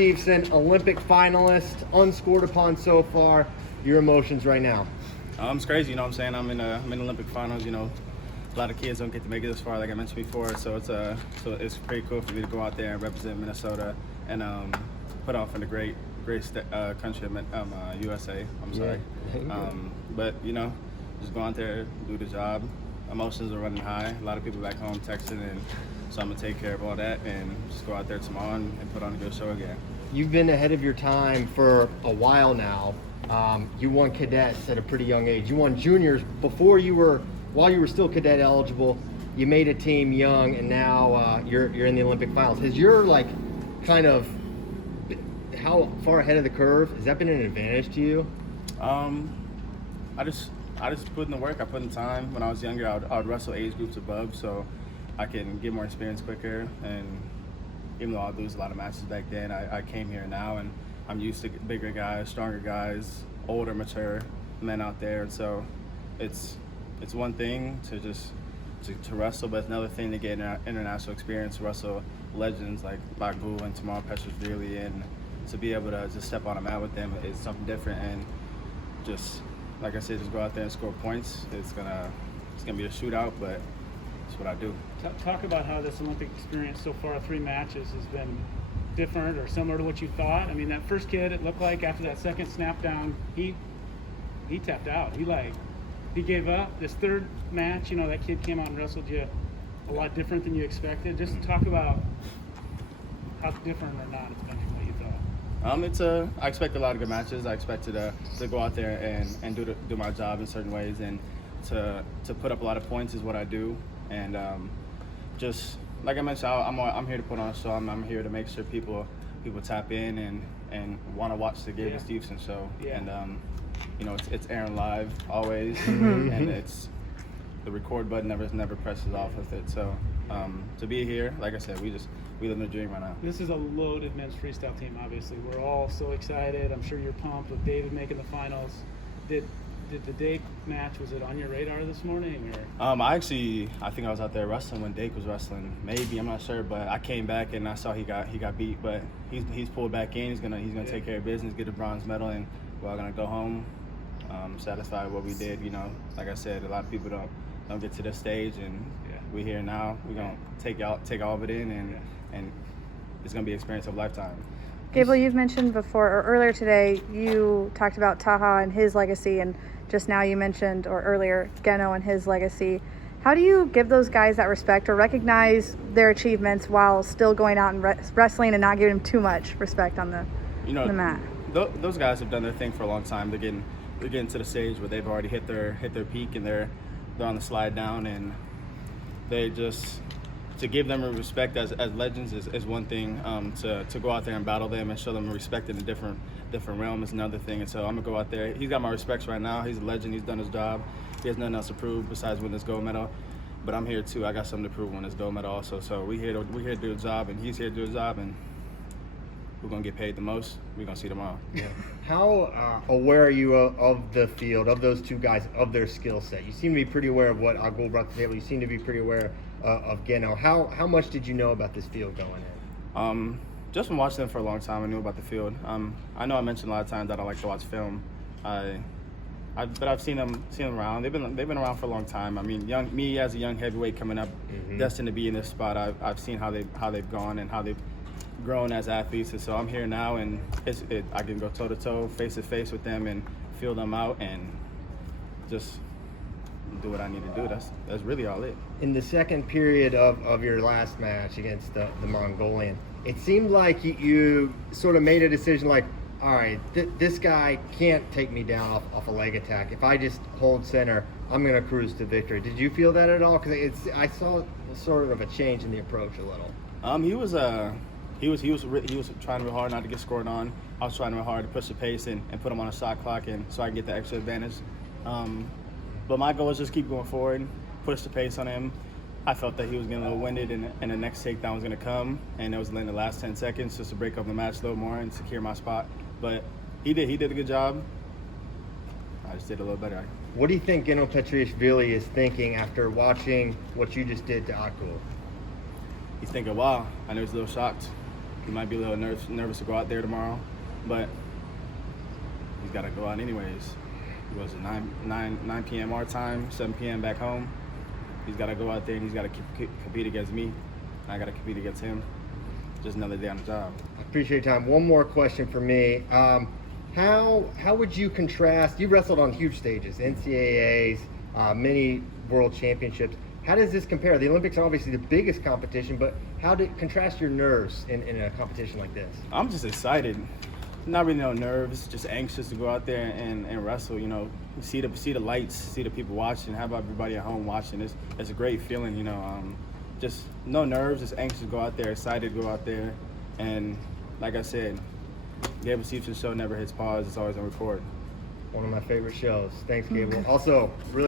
Steveson, Olympic finalist, unscored upon so far. Your emotions right now? It's crazy, you know what I'm saying? I'm in Olympic finals, you know. A lot of kids don't get to make it this far, like I mentioned before. So it's pretty cool for me to go out there and represent Minnesota and put on for the great country of USA. I'm sorry. But you know, just go out there, do the job. Emotions are running high. A lot of people back home texting, and so I'm gonna take care of all that and just go out there tomorrow and put on a good show again. You've been ahead of your time for a while now. You won cadets at a pretty young age. You won juniors while you were still cadet eligible. You made a team young, and now you're in the Olympic finals. Has your how far ahead of the curve, has that been an advantage to you? I just put in the work. I put in time. When I was younger, I would wrestle age groups above, so I can get more experience quicker. And even though I lose a lot of matches back then, I came here now, and I'm used to bigger guys, stronger guys, older, mature men out there. And so it's one thing to wrestle, but it's another thing to get international experience, wrestle legends like Gable and Tamar Petrus-Greeley, and to be able to just step on a mat with them is something different. And just like I said, just go out there and score points. It's gonna be a shootout, but it's what I do. Talk about how this Olympic experience so far, 3 matches, has been different or similar to what you thought. I mean, that first kid, it looked like after that second snap down, he tapped out. He gave up. This third match, you know, that kid came out and wrestled you a lot different than you expected. Just talk about how different or not it's been from what you thought. I expect a lot of good matches. I expected to go out there and do my job in certain ways, and to put up a lot of points is what I do. And just like I mentioned, I'm here to put on a show. I'm here to make sure people tap in and want to watch the Gable Steveson show. Yeah. And you know, it's airing live always, and it's the record button never presses off with it. So to be here, like I said, we live in a dream right now. This is a loaded men's freestyle team, obviously. We're all so excited. I'm sure you're pumped with David making the finals. Did the Dake match, was it on your radar this morning? Or? I think I was out there wrestling when Dake was wrestling. Maybe, I'm not sure, but I came back and I saw he got beat. But he's pulled back in. He's gonna take care of business, get a bronze medal, and we're all gonna go home satisfied with what we did. You know, like I said, a lot of people don't get to this stage, and we're here now. We're gonna take all of it in, and it's gonna be an experience of a lifetime. Gable, you've mentioned before, or earlier today, you talked about Taha and his legacy, and just now you mentioned, or earlier, Geno and his legacy. How do you give those guys that respect or recognize their achievements while still going out and wrestling and not giving them too much respect on the mat? Those guys have done their thing for a long time. They're getting to the stage where they've already hit their peak, and they're on the slide down, and they just, to give them a respect as legends is one thing. To go out there and battle them and show them respect in a different realm is another thing. And so I'm gonna go out there. He's got my respects right now. He's a legend. He's done his job. He has nothing else to prove besides winning this gold medal. But I'm here too. I got something to prove on this gold medal also. So we're here to do a job, and he's here to do his job, and we're gonna get paid the most. We're gonna see tomorrow. Yeah. How aware are you of the field, of those two guys, of their skill set? You seem to be pretty aware of what Gable brought to the table. You seem to be pretty aware of Geno. How much did you know about this field going in? Just from watching them for a long time, I knew about the field. I know I mentioned a lot of times that I like to watch film. But I've seen them around. They've been around for a long time. I mean, me as a young heavyweight coming up, destined to be in this spot. I've seen how they've gone and how they've grown as athletes. And so I'm here now, and I can go toe to toe, face to face with them, and feel them out, and just do what I need to do. That's really all it. In the second period of your last match against the Mongolian, it seemed like you sort of made a decision like, all right, this guy can't take me down off a leg attack. If I just hold center, I'm going to cruise to victory. Did you feel that at all? Because I saw sort of a change in the approach a little. He was trying real hard not to get scored on. I was trying real hard to push the pace and put him on a shot clock, and so I can get the extra advantage. But my goal was just keep going forward, push the pace on him. I felt that he was getting a little winded, and the next takedown was going to come, and it was in the last 10 seconds just to break up the match a little more and secure my spot. But he did a good job. I just did a little better. What do you think Geno Petriashvili is thinking after watching what you just did to Akul? He's thinking, wow, I know he's a little shocked. He might be a little nervous to go out there tomorrow, but he's got to go out anyways. It was 9 p.m. our time, 7 p.m. back home. He's got to go out there and he's got to compete against me. I got to compete against him. Just another day on the job. I appreciate your time. One more question for me. How would you contrast? You wrestled on huge stages, NCAAs, many world championships. How does this compare? The Olympics are obviously the biggest competition, but how do contrast your nerves in a competition like this? I'm just excited. Not really no nerves, just anxious to go out there and wrestle. You know, see the lights, see the people watching, have everybody at home watching. It's a great feeling. You know, just no nerves, just anxious to go out there, excited to go out there, and like I said, Gable Steveson show never hits pause. It's always on record. One of my favorite shows. Thanks, Gable. Also, really.